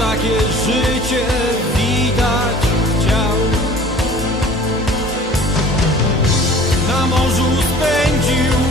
takie życie widać chciał. Na morzu spędził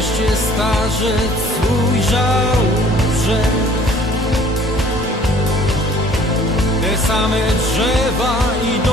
wreszcie starzec ujrzał brzeg. Te same drzewa i